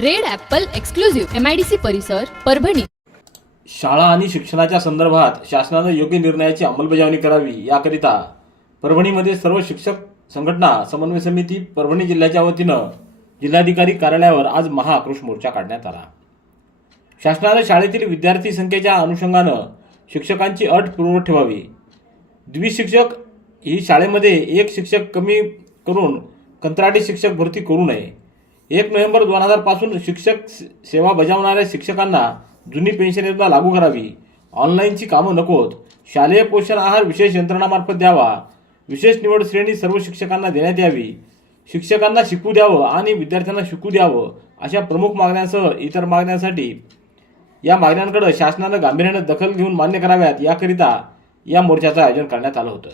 Red apple exclusive MIDC परिसर परभणी. शाळा आणि शिक्षणाच्या संदर्भात शासनानं योग्य निर्णयाची अंमलबजावणी करावी याकरिता परभणीमध्ये सर्व शिक्षक संघटना समन्वय समिती परभणी जिल्ह्याच्या वतीनं जिल्हाधिकारी कार्यालयावर आज महाआक्रोश मोर्चा काढण्यात आला. शासनानं शाळेतील विद्यार्थी संख्येच्या अनुषंगानं शिक्षकांची अट पूर्ववत ठेवावी. द्विशिक्षक ही शाळेमध्ये एक शिक्षक कमी करून कंत्राटी शिक्षक भरती करू नये. एक नोव्हेंबर दोन हजारपासून शिक्षक सेवा बजावणाऱ्या शिक्षकांना जुनी पेन्शन योजना लागू करावी. ऑनलाईनची कामं नकोत शालेय पोषण आहार विशेष यंत्रणामार्फत द्यावा. विशेष निवड श्रेणी सर्व शिक्षकांना देण्यात यावी. शिक्षकांना शिकू द्यावं आणि विद्यार्थ्यांना शिकू द्यावं अशा प्रमुख मागण्यांसह इतर मागण्यांसाठी या मागण्यांकडे शासनानं गांभीर्यानं दखल घेऊन मान्य कराव्यात. याकरिता या मोर्चाचं आयोजन करण्यात आलं होतं.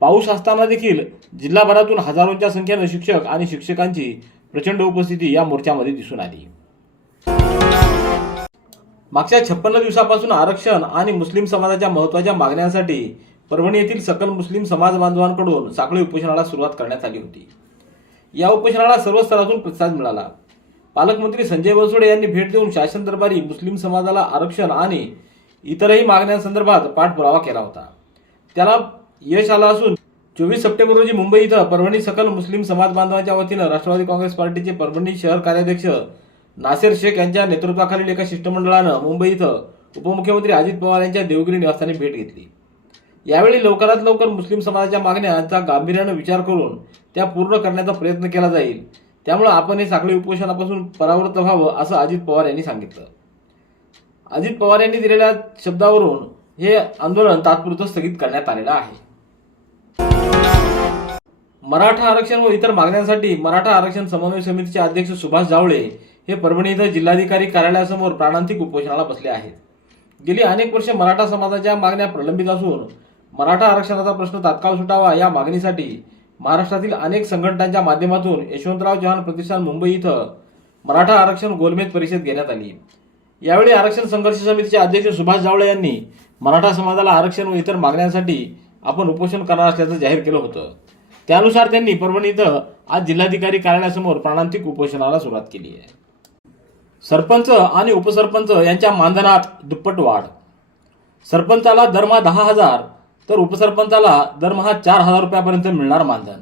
पाऊस असताना देखील जिल्हाभरातून हजारोंच्या संख्येनं शिक्षक आणि शिक्षकांची प्रचंड उपस्थिती या मोर्चामध्ये दिसून आली. मागच्या छप्पन्न दिवसापासून आरक्षण आणि मुस्लिम समाजाच्या महत्त्वाच्या मागण्यांसाठी परभणी येथील सकल मुस्लिम समाज बांधवांकडून साखळी उपोषणाला सुरुवात करण्यात आली होती. या उपोषणाला सर्व स्तरातून प्रतिसाद मिळाला. पालकमंत्री संजय बनसोडे यांनी भेट देऊन शासन दरबारी मुस्लिम समाजाला आरक्षण आणि इतरही मागण्यांसंदर्भात पाठपुरावा केला होता. त्याला यश आलं असून चोवीस सप्टेंबर रोजी मुंबई इथं परभणी सकल मुस्लिम समाज बांधवांच्या वतीनं राष्ट्रवादी काँग्रेस पार्टीचे परभणी शहर कार्याध्यक्ष नासेर शेख यांच्या नेतृत्वाखालील एका शिष्टमंडळानं मुंबई इथं उपमुख्यमंत्री अजित पवार यांच्या देवगिरी निवासस्थानी भेट घेतली. यावेळी लवकरात लवकर मुस्लिम समाजाच्या मागण्यांचा गांभीर्यानं विचार करून त्या पूर्ण करण्याचा प्रयत्न केला जाईल. त्यामुळे आपण हे साखळी उपोषणापासून परावृत्त व्हावं असं अजित पवार यांनी सांगितलं. अजित पवार यांनी दिलेल्या शब्दावरून हे आंदोलन तात्पुरतं स्थगित करण्यात आलेलं आहे. मराठा आरक्षण व इतर मागण्यांसाठी मराठा आरक्षण समन्वय समितीचे अध्यक्ष सुभाष जावळे हे परभणी इथं जिल्हाधिकारी कार्यालयासमोर प्राणांतिक उपोषणाला बसले आहेत. गेली अनेक वर्षे मराठा समाजाच्या मागण्या प्रलंबित असून मराठा आरक्षणाचा प्रश्न तात्काळ सुटावा या मागणीसाठी महाराष्ट्रातील अनेक संघटनांच्या माध्यमातून यशवंतराव चव्हाण प्रतिष्ठान मुंबई इथं मराठा आरक्षण गोलमेज परिषद घेण्यात आली. यावेळी आरक्षण संघर्ष समितीचे अध्यक्ष सुभाष जावळे यांनी मराठा समाजाला आरक्षण व इतर मागण्यांसाठी आपण उपोषण करणार असल्याचं जाहीर केलं होतं. त्यानुसार त्यांनी परभणी इथं आज जिल्हाधिकारी कार्यालयासमोर प्राणांतिक उपोषणाला सुरुवात केली आहे. सरपंच आणि उपसरपंच यांच्या मानधनात दुप्पट वाढ. सरपंचाला दरमहा दहा हजार तर उपसरपंचाला दरमहा चार हजार रुपयापर्यंत मिळणार मानधन.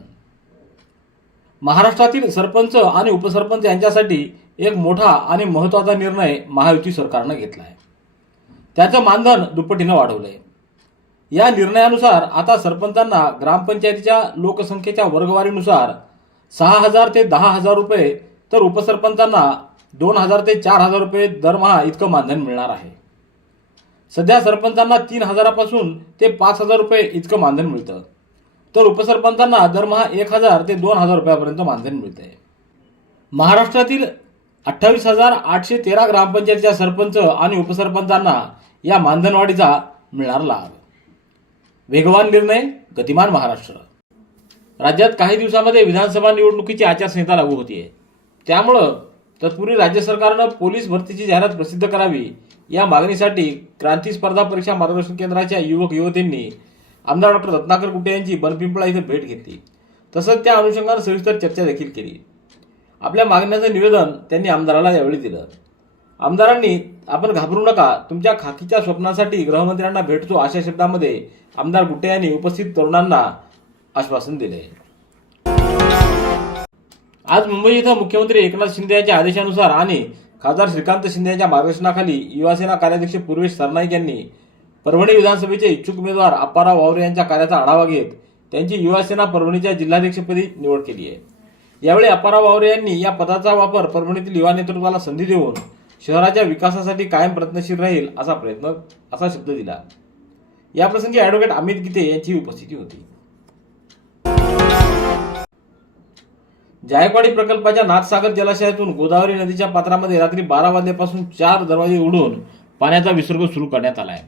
महाराष्ट्रातील सरपंच आणि उपसरपंच यांच्यासाठी एक मोठा आणि महत्त्वाचा निर्णय महायुती सरकारनं घेतला आहे त्याचं मानधन दुप्पटीनं वाढवलं आहे या निर्णयानुसार आता सरपंचांना ग्रामपंचायतीच्या लोकसंख्येच्या वर्गवारीनुसार सहा हजार ते दहा हजार रुपये तर उपसरपंचांना दोन हजार ते चार हजार रुपये दरमहा इतकं मानधन मिळणार आहे. सध्या सरपंचांना तीन हजारापासून ते पाच हजार रुपये इतकं मानधन मिळतं. तर उपसरपंचांना दरमहा एक हजार ते दोन हजार रुपयापर्यंत मानधन मिळतंय. महाराष्ट्रातील अठ्ठावीस हजार आठशे तेरा ग्रामपंचायतीच्या सरपंच आणि उपसरपंचांना या मानधनवाढीचा मिळणार लाभ. वेगवान निर्णय गतिमान महाराष्ट्र. राज्यात काही दिवसामध्ये विधानसभा निवडणुकीची आचारसंहिता लागू होतीये. त्यामुळं तत्पूर्वी राज्य सरकारनं पोलीस भरतीची जाहिरात प्रसिद्ध करावी या मागणीसाठी क्रांती स्पर्धा परीक्षा मार्गदर्शन केंद्राच्या युवक युवतींनी आमदार डॉक्टर रत्नाकर कुटे यांची बनपिंपळा इथं भेट घेतली. तसंच त्या अनुषंगानं सविस्तर चर्चा देखील केली. आपल्या मागण्याचं निवेदन त्यांनी आमदाराला यावेळी दिलं. आमदारांनी आपण घाबरू नका. तुमच्या खाकीच्या स्वप्नासाठी गृहमंत्र्यांना भेटतो अशा शब्दामध्ये आमदार गुट्टे यांनी उपस्थित तरुणांना आश्वासन दिले. आज मुंबई इथं मुख्यमंत्री एकनाथ शिंदे यांच्या आदेशानुसार आणि खासदार श्रीकांत शिंदे यांच्या मार्गदर्शनाखाली युवासेना कार्याध्यक्ष पूर्वेश सरनाईक यांनी परभणी विधानसभेचे इच्छुक उमेदवार अप्पाराव वावरे यांच्या कार्याचा आढावा घेत त्यांची युवासेना परभणीच्या जिल्हाध्यक्षपदी निवड केली आहे. यावेळी अप्पाराव वावरे यांनी या पदाचा वापर परभणीतील युवा नेतृत्वाला संधी देऊन शहराच्या विकासासाठी कायम प्रयत्नशील राहील असा प्रयत्न असा शब्द दिला. याप्रसंगी ॲडव्होकेट अमित गीते यांची उपस्थिती होती. जायकवाडी प्रकल्पाच्या नाथसागर जलाशयातून गोदावरी नदीच्या पात्रामध्ये रात्री बारा वाजल्यापासून चार दरवाजे उडून पाण्याचा विसर्ग सुरू करण्यात आला आहे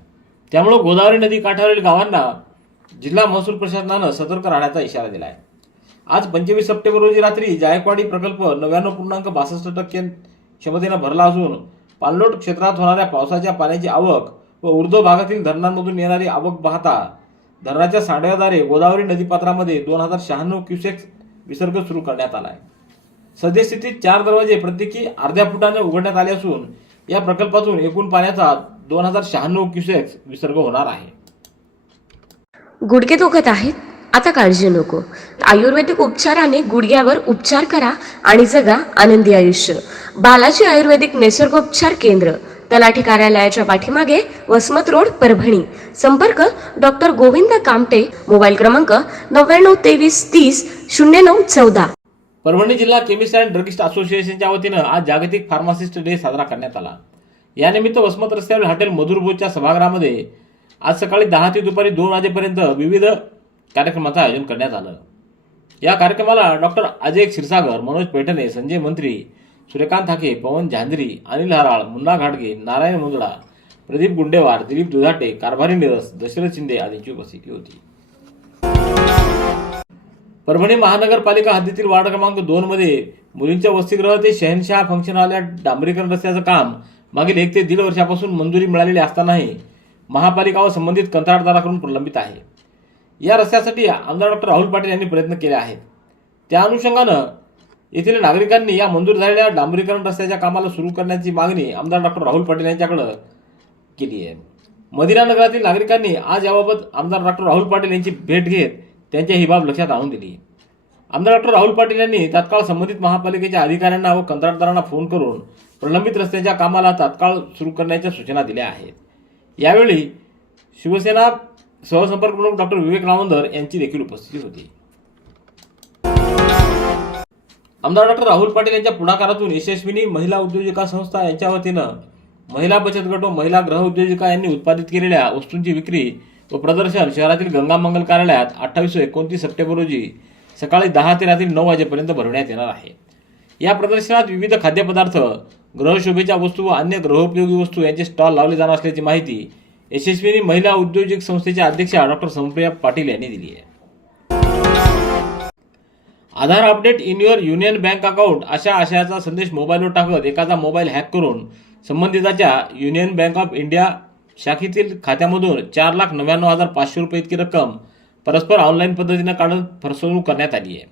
त्यामुळं गोदावरी नदी काठावरील गावांना जिल्हा महसूल प्रशासनानं सतर्क राहण्याचा इशारा दिला आहे आज पंचवीस सप्टेंबर रोजी रात्री जायकवाडी प्रकल्प नव्याण्णव पूर्णांक बासष्ट टक्के क्षमतेनं भरला असून पाणलोट क्षेत्रात होणाऱ्या पावसाच्या पाण्याची आवक व ऊर्ध्व भागातील धरणांमधून येणारी आवक पाहता धरणाच्या सांडव्याद्वारे गोदावरी नदीपात्रामध्ये दोन हजार शहाण्णव क्युसेक विसर्ग सुरू करण्यात आला आहे सद्यस्थितीत चार दरवाजे प्रत्येकी अर्ध्या फुटाने उघडण्यात आले असून या प्रकल्पातून एकूण पाण्याचा दोन हजार शहाण्णव क्युसेक्स विसर्ग होणार आहे. गुडघे दुखत आहेत? आता काळजी नको. आयुर्वेदिक उपचाराने गुडघ्यावर उपचार करा आणि जगा आनंदी आयुष्य. बालाजी आयुर्वेदिक निसर्गोपचार केंद्र तलाठी कार्यालयाच्या पाठीमागे वसमत रोड परभणी. संपर्क डॉक्टर गोविंद कामटे मोबाईल क्रमांक नव्याण्णव तेवीस तीस शून्य नऊ चौदा. परभणी जिल्हा केमिस्ट अँड ड्रगिस्ट असोसिएशनच्या वतीनं आज जागतिक फार्मासिस्ट डे साजरा करण्यात आला. यानिमित्त वसमत रस्त्यावरील हॉटेल मधुरभोजच्या सभागृहामध्ये आज सकाळी दहा ते दुपारी दोन वाजेपर्यंत विविध कार्यक्रमाचं आयोजन करण्यात आलं. या कार्यक्रमाला डॉक्टर अजय क्षीरसागर मनोज पैठणे संजय मंत्री सूर्यकांत हाके पवन झांजरी अनिल हराळ मुन्ना घाटगे नारायण मुंदडा प्रदीप गुंडेवार दिलीप दुधाटे कारभारी निरस दशरथ शिंदे आदींची उपस्थिती होती. परभणी महानगरपालिका हद्दीतील वार्ड क्रमांक दोन मध्ये मुलींच्या वसतिगृह ते शहनशाह फंक्शन हॉल या डांबरीकरण रस्त्याचं काम मागील एक ते दीड वर्षापासून मंजुरी मिळालेली असतानाही महापालिका व संबंधित कंत्राटदाराकडून प्रलंबित आहे. या रस्त्यासाठी आमदार डॉक्टर राहुल पाटील यांनी प्रयत्न केले आहेत. त्या अनुषंगानं येथील नागरिकांनी या मंजूर झालेल्या डांबरीकरण रस्त्याच्या कामाला सुरू करण्याची मागणी आमदार डॉक्टर राहुल पाटील यांच्याकडं केली आहे. मदिरा नगरातील नागरिकांनी आज याबाबत आमदार डॉक्टर राहुल पाटील यांची भेट घेत त्यांच्या ही बाब लक्षात आणून दिली. आमदार डॉक्टर राहुल पाटील यांनी तात्काळ संबंधित महापालिकेच्या अधिकाऱ्यांना व कंत्राटदारांना फोन करून प्रलंबित रस्त्याच्या कामाला तात्काळ सुरू करण्याच्या सूचना दिल्या आहेत. यावेळी शिवसेना सहसंपर्क प्रमुख डॉक्टर विवेक रावंदर यांची देखील उपस्थिती होती. आमदार डॉक्टर राहुल पाटील यांच्या पुढाकारातून यशस्विनी महिला उद्योजिका संस्था यांच्या वतीनं महिला बचत गट व महिला ग्रह उद्योजिका यांनी उत्पादित केलेल्या वस्तूंची विक्री व प्रदर्शन शहरातील गंगामंगल कार्यालयात अठ्ठावीस एकोणतीस सप्टेंबर रोजी सकाळी दहा ते रात्री नऊ वाजेपर्यंत भरवण्यात येणार आहे. या प्रदर्शनात विविध खाद्यपदार्थ ग्रहशोभेच्या वस्तू व अन्य ग्रहोपयोगी वस्तू यांचे स्टॉल लावले जाणार असल्याची माहिती यशस्विनी महिला उद्योजक संस्थेच्या अध्यक्षा डॉक्टर संप्रिया पाटील यांनी दिली आहे. Aadhaar update in your union bank account अशा आशयाचा संदेश मोबाईलवर टाकत एकाचा मोबाईल हॅक करून संबंधिताच्या युनियन बँक ऑफ इंडिया शाखेतील खात्यामधून चार लाख नव्याण्णव हजार पाचशे रुपये इतकी रक्कम परस्पर ऑनलाईन पद्धतीनं काढून फसवणूक करण्यात आली आहे.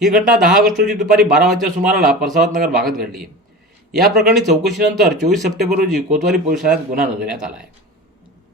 ही घटना दहा ऑगस्ट रोजी दुपारी बारा वाजच्या सुमाराला परसावत नगर भागात घडली. आहे या प्रकरणी चौकशीनंतर चोवीस सप्टेंबर रोजी कोतवाली पोलीस ठाण्यात गुन्हा नोंदवण्यात आला आहे.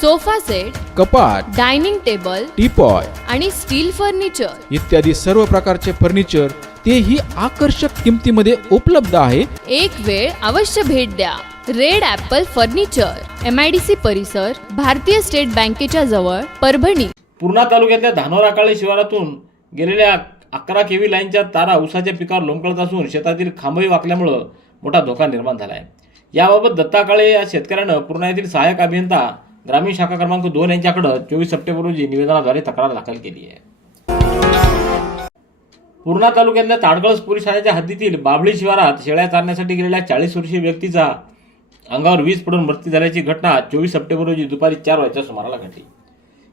sofa set कपाट डायनिंग टेबल टीपॉय आणि स्टील फर्निचर. इत्यादी सर्व प्रकारचे फर्निचर तेही आकर्षक किमतीमध्ये उपलब्ध आहे. एक वेळ अवश्य भेट द्या. Red apple furniture M I D C परिसर भारतीय स्टेट बँकेच्या जवळ परभणी. पूर्णा तालुक्यातल्या धानोरा काळे शिवारातून गेलेल्या अकरा केवी लाईनच्या तारा ऊसाच्या पिकावर लोंबकळत असून शेतातील खांबही वाकल्यामुळं मोठा धोका निर्माण झाला आहे याबाबत दत्ता काळे या शेतकऱ्यानं पूर्णा येथील सहाय्यक अभियंता ग्रामीण शाखा क्रमांक दोन यांच्याकडे चोवीस सप्टेंबर रोजी निवेदनाद्वारे तक्रार दाखल केली आहे. पूर्णा तालुक्यातल्या ताडकळस पोलीस ठाण्याच्या हद्दीतील बाबळी शिवारात शेळ्या चारण्यासाठी गेलेल्या चाळीस वर्षीय व्यक्तीचा अंगावर वीज पडून मृत्यू झाल्याची घटना चोवीस सप्टेंबर रोजी दुपारी चार वाजच्या सुमाराला घडली.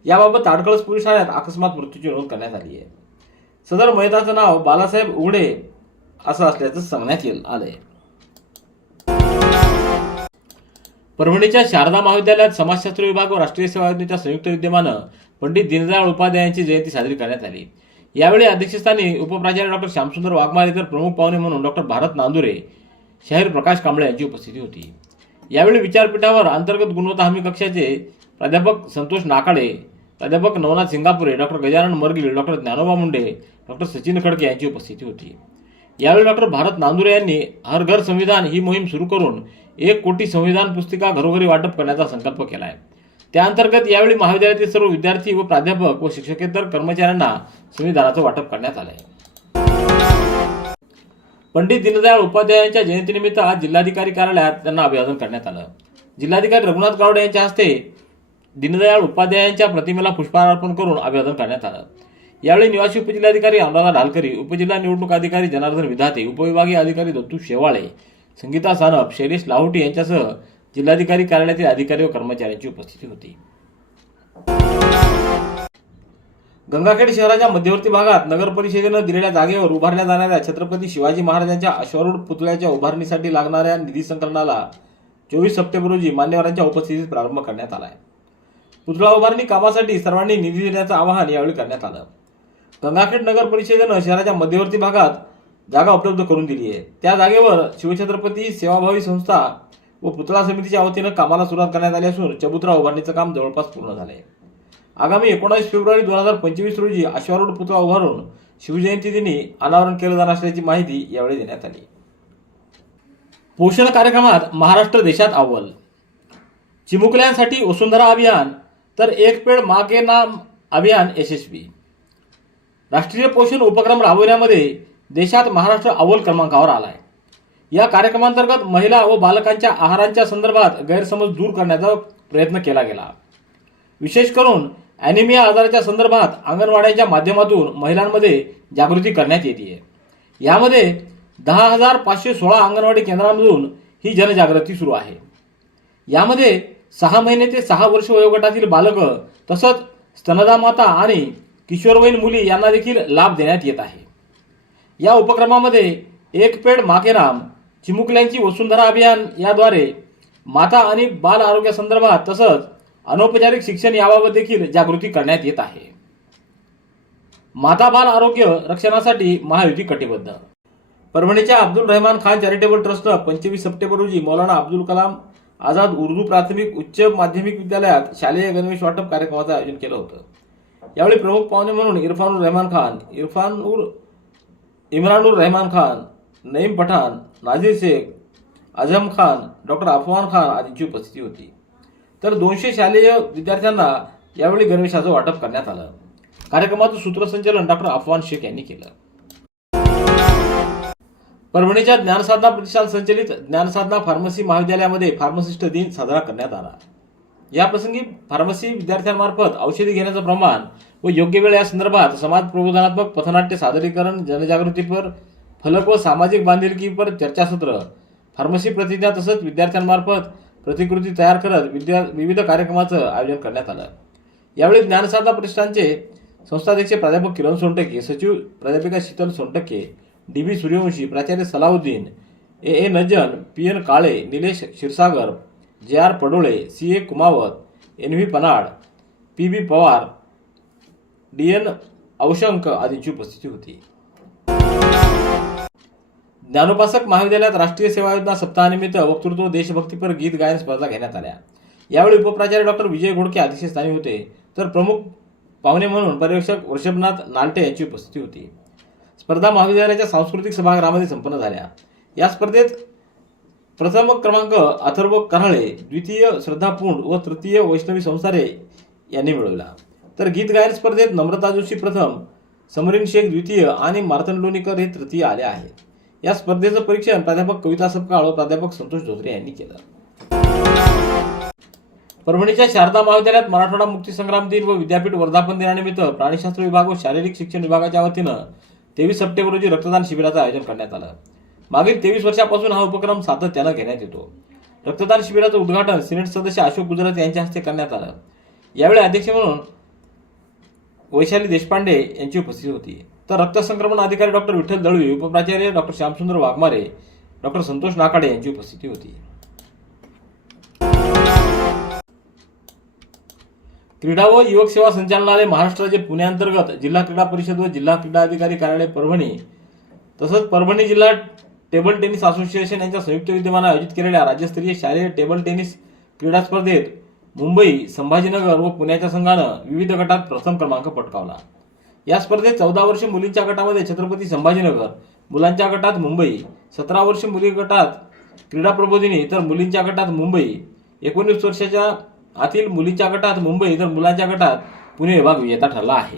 याबाबत ताडकळस पोलीस ठाण्यात अकस्मात मृत्यूची नोंद करण्यात आली आहे. सदर मयताचं नाव बालासाहेब उघडे असं असल्याचं सांगण्यात येईल आहे परभणीच्या शारदा महाविद्यालयात समाजशास्त्र विभाग व राष्ट्रीय सेवा योजनेच्या संयुक्त विद्यमानं पंडित दीनदयाळ उपाध्याय यांची जयंती साजरी करण्यात आली. यावेळी अध्यक्षस्थानी उपप्राचार्य डॉक्टर श्यामसुंदर वाघमारेकर प्रमुख पाहुणे म्हणून डॉक्टर भारत नांदुरे शाहीर प्रकाश कांबळे यांची उपस्थिती होती. यावेळी विचारपीठावर अंतर्गत गुणवत्ता हमी कक्षाचे प्राध्यापक संतोष नाकाडे प्राध्यापक Navnath Singapure doctor Gajanan Margil doctor Dnyanoba Munde doctor Sachin Khadke यांची उपस्थिती होती. यावेळी डॉक्टर भारत नांदुरे यांनी हर घर संविधान ही मोहीम सुरू करून एक कोटी संविधान पुस्तिका घरोघरी वाटप करण्याचा संकल्प केला आहे त्याअंतर्गत यावेळी महाविद्यालयातील सर्व विद्यार्थी व प्राध्यापक व शिक्षकेतर कर्मचाऱ्यांना संविधानाचं वाटप करण्यात आलं आहे पंडित दीनदयाळ उपाध्यायांच्या जयंतीनिमित्त आज जिल्हाधिकारी कार्यालयात त्यांना अभिवादन करण्यात आलं. जिल्हाधिकारी रघुनाथ गावडे यांच्या हस्ते दीनदयाळ उपाध्यायांच्या प्रतिमेला पुष्पहार अर्पण करून अभिवादन करण्यात आलं. यावेळी निवासी उपजिल्हाधिकारी अनुराधा ढालकरी उपजिल्हा निवडणूक अधिकारी जनार्दन विधाते उपविभागीय अधिकारी दत्तू शेवाळे संगीता सानप शैलेश लाहोटी यांच्यासह जिल्हाधिकारी कार्यालयातील अधिकारी व कर्मचाऱ्यांची उपस्थिती होती. गंगाखेड शहराच्या मध्यवर्ती भागात नगर परिषदेनं दिलेल्या जागेवर उभारल्या जाणाऱ्या छत्रपती शिवाजी महाराजांच्या अश्वारूढ पुतळ्याच्या उभारणीसाठी लागणाऱ्या निधी संकलनाला चोवीस सप्टेंबर रोजी मान्यवरांच्या उपस्थितीत प्रारंभ करण्यात आला आहे. पुतळा उभारणी कामासाठी सर्वांनी निधी देण्याचं आवाहन यावेळी करण्यात आलं. गंगाखेड नगर परिषदेनं शहराच्या मध्यवर्ती भागात जागा उपलब्ध करून दिली आहे. त्या जागेवर शिवछत्रपती सेवाभावी संस्था व पुतळा समितीच्या वतीनं कामाला सुरुवात करण्यात आली असून चबुतरा उभारणीचं काम जवळपास पूर्ण झालं आहे. आगामी एकोणावीस फेब्रुवारी दोन हजार पंचवीस रोजी अश्वारूढ पुतळा उभारून शिवजयंती दिनी अनावरण केलं जाणार असल्याची माहिती यावेळी देण्यात आली. पोषण कार्यक्रमात महाराष्ट्र देशात अव्वल चिमुकल्यांसाठी वसुंधरा अभियान तर एक पेड मा नाम अभियान यशस्वी. राष्ट्रीय पोषण उपक्रम राबविण्यामध्ये देशात महाराष्ट्र अव्वल क्रमांकावर आला आहे या कार्यक्रमांतर्गत महिला व बालकांच्या आहारांच्या संदर्भात गैरसमज दूर करण्याचा प्रयत्न केला गेला. विशेष करून ॲनिमिया आजाराच्या संदर्भात अंगणवाड्यांच्या माध्यमातून महिलांमध्ये जागृती करण्यात येते यामध्ये दहा हजार पाचशे सोळा अंगणवाडी केंद्रांमधून ही जनजागृती सुरू आहे. यामध्ये सहा महिने ते सहा वर्ष वयोगटातील बालकं तसंच स्तनदा माता आणि किशोरवयीन मुली यांना देखील लाभ देण्यात येत आहे. या उपक्रमामध्ये एक पेड माके नाम चिमुकल्यांची वसुंधरा अभियान याद्वारे माता आणि बाल आरोग्यासंदर्भात तसंच अनौपचारिक शिक्षण याबाबत देखील जागृती करण्यात येत आहे. माता बाल आरोग्य रक्षणासाठी महायुती कटिबद्ध. परभणीच्या अब्दुल रहमान खान चॅरिटेबल ट्रस्टनं पंचवीस सप्टेंबर रोजी मौलाना अब्दुल कलाम आझाद उर्दू प्राथमिक उच्च माध्यमिक विद्यालयात शालेय गणवेश वाटप कार्यक्रमाचं आयोजन केलं होतं. यावेळी प्रमुख पाहुणे म्हणून इरफानुर रहमान खान इरफानुर इम्रानुर रहमान खान नईम पठाण नाझीर शेख आझम खान डॉक्टर अफवान खान आदींची उपस्थिती होती. तर दोनशे शालेय विद्यार्थ्यांना यावेळी गणवेशाचं वाटप करण्यात आलं. कार्यक्रमाचं सूत्रसंचालन डॉक्टर अफवान शेख यांनी केलं. परभणीच्या ज्ञानसाधना प्रतिष्ठान संचलित ज्ञानसाधना फार्मसी महाविद्यालयामध्ये फार्मसिस्ट दिन साजरा करण्यात आला. या प्रसंगी फार्मसी विद्यार्थ्यांमार्फत औषधी घेण्याचं प्रमाण व योग्य वेळ या संदर्भात समाज प्रबोधनात्मक पथनाट्य सादरीकरण जनजागृतीपर फलक व सामाजिक बांधिलकीपर चर्चासत्र फार्मसी प्रतिज्ञा तसंच विद्यार्थ्यांमार्फत प्रतिकृती तयार करत विद्या विविध कार्यक्रमाचं आयोजन करण्यात आलं. यावेळी ज्ञानसाधना प्रतिष्ठानचे संस्थाध्यक्ष प्राध्यापक किरण सोनटके सचिव प्राध्यापिका शीतल सोनटके डी बी सूर्यवंशी प्राचार्य Salauddin A A Najan P N Kale Nilesh Kshirsagar J R Padole C A Kumawat N V Panad P B Pawar D N Avshank आदींची उपस्थिती होती. ज्ञानोपासक महाविद्यालयात राष्ट्रीय सेवा योजना सप्ताहानिमित्त वक्तृत्व देशभक्तीपर गीत गायन स्पर्धा घेण्यात आल्या. यावेळी उपप्राचार्य डॉक्टर विजय घोडके अध्यक्षस्थानी होते. तर प्रमुख पाहुणे म्हणून पर्यवेक्षक वृषभनाथ नालटे यांची उपस्थिती होती. स्पर्धा महाविद्यालयाच्या सांस्कृतिक सभागृहामध्ये संपन्न झाल्या. या स्पर्धेत प्रथम क्रमांक अथर्व कराळे द्वितीय श्रद्धा पुंड व तृतीय वैष्णवी संसारे यांनी मिळवला. तर गीत गायन स्पर्धेत नम्रता जोशी प्रथम समरीन शेख द्वितीय आणि मार्तन लोणीकर हे तृतीय आले आहेत या स्पर्धेचं परीक्षण प्राध्यापक कविता सपकाळ व प्राध्यापक संतोष धोत्रे यांनी केलं. परभणीच्या शारदा महाविद्यालयात मराठवाडा मुक्तीसंग्राम दिन व विद्यापीठ वर्धापन दिनानिमित्त प्राणीशास्त्र विभाग व शारीरिक शिक्षण विभागाच्या वतीनं तेवीस सप्टेंबर रोजी रक्तदान शिबिराचं आयोजन करण्यात आलं. मागील तेवीस वर्षापासून हा उपक्रम सातत्यानं घेण्यात येतो. रक्तदान शिबिराचं उद्घाटन सिनेट सदस्य अशोक गुजरात यांच्या हस्ते करण्यात आलं. यावेळी अध्यक्ष म्हणून वैशाली देशपांडे यांची उपस्थिती होती. तर रक्तसंक्रमण अधिकारी डॉक्टर विठ्ठल दळवी उपप्राचार्य डॉक्टर श्यामसुंदर वाघमारे डॉक्टर संतोष नाकाडे यांची उपस्थिती होती. क्रीडा व युवक सेवा संचालनालय महाराष्ट्राचे पुण्याअंतर्गत जिल्हा क्रीडा परिषद व जिल्हा क्रीडा अधिकारी कार्यालय परभणी तसंच परभणी जिल्हा टेबल टेनिस असोसिएशन यांच्या संयुक्त विद्यमाने आयोजित केलेल्या राज्यस्तरीय शालेय टेबल टेनिस क्रीडा स्पर्धेत मुंबई संभाजीनगर व पुण्याच्या संघानं विविध गटात प्रथम क्रमांक पटकावला. या स्पर्धेत चौदा वर्ष मुलींच्या गटामध्ये छत्रपती संभाजीनगर मुलांच्या गटात मुंबई सतरा वर्ष मुली गटात क्रीडा प्रबोधिनी तर मुलींच्या गटात मुंबई एकोणीस वर्षाच्या आतील मुलींच्या गटात मुंबई तर मुलांच्या गटात पुणे विभाग विजेता ठरला आहे.